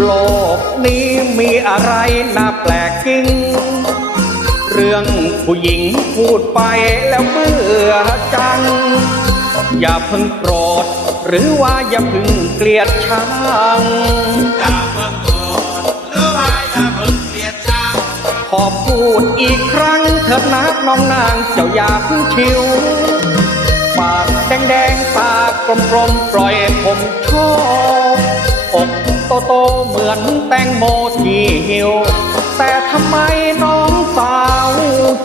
โลกนี้มีอะไรน่าแปลกจริง เรื่องผู้หญิงพูดไปแล้วเบื่อจัง อย่าเพิ่งโกรธหรือว่าอย่าเพิ่งเกลียดชังอย่าเพิ่งโกรธหรือว่าอย่าพิ่งเกลียดชังขอพูดอีกครั้งเถิดนักน้องนางเจ้าอย่าเพิ่งชิว ปากแดงแดงๆตากลมกลมๆปล่อยผมชอบอ โตๆเหมือนแตงโมที่หิวแต่ทำไมน้องสาว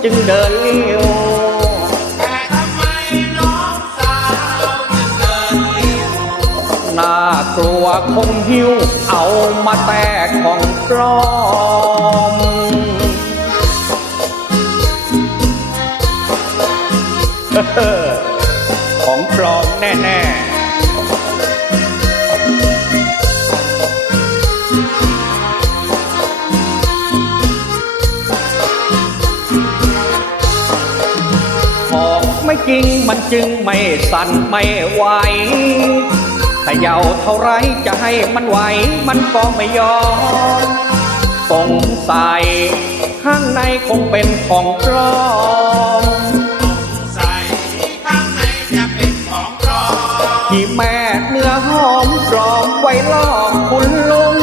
จึงเดินเลี้ยวแต่ทำไมน้องสาวจึงเดินเลี้ยวน่ากลัวคงหิว เอามาแตกของปลอมของปลอมแน่ ๆ จริงมันจึงไม่สั่นไม่ไหวเขย่าเท่าไรจะให้มันไหว มันก็ไม่ยอมสงสัยข้างในคงเป็นของปลอมใส่ข้างในจะเป็นของปลอมที่แม่เนื้อหอมปลอมไว้ล่อคุณลุง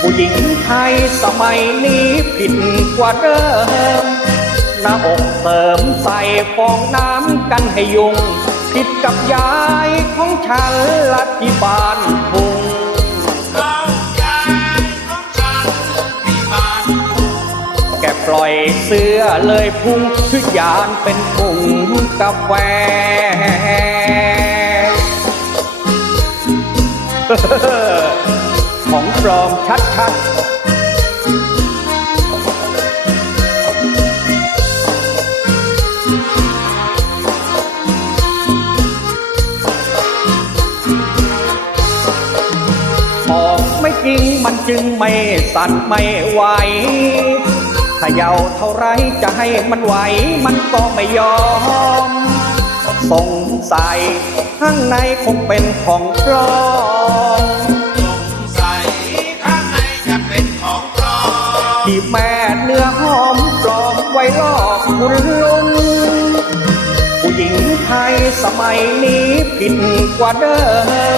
ผู้หญิงไทยสมัยนี้ผิดกว่าเดิม หน้าอกเสริมใส่ฟองน้ำกันให้ยุง ผิดกับยายของฉันลัทธิบานพุงแกปล่อยเสื้อเลยพุงทุกยานเป็นพุงกาแฟของปลอมชัดๆ จึงไม่สั่นไม่ไหวขย่าเท่าไรจะให้มันไหว มันก็ไม่ยอม สงสัยข้างในคงเป็นของปลอมสงสัยข้างในจะเป็นของปลอมที่แม่เนื้อหอมปลอมไว้ลอกคุณลุงผู้หญิงไทยสมัยนี้ผิดกว่าเดิ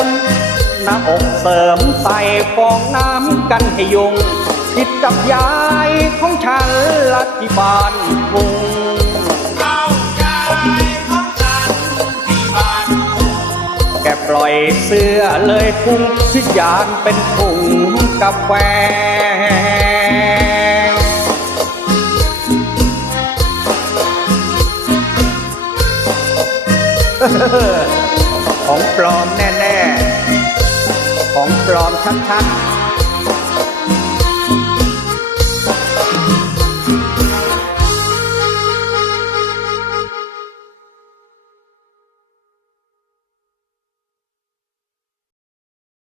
ม หน้าอกเสริมใส่ฟองน้ำกันให้ยุง ผิดกับยายของฉันลัทธิบานพุงแกปล่อยเสื้อเลยพุ่งพิจานเป็นถุงกาแฟของปลอมแน่ ๆ ของปลอมชัดๆ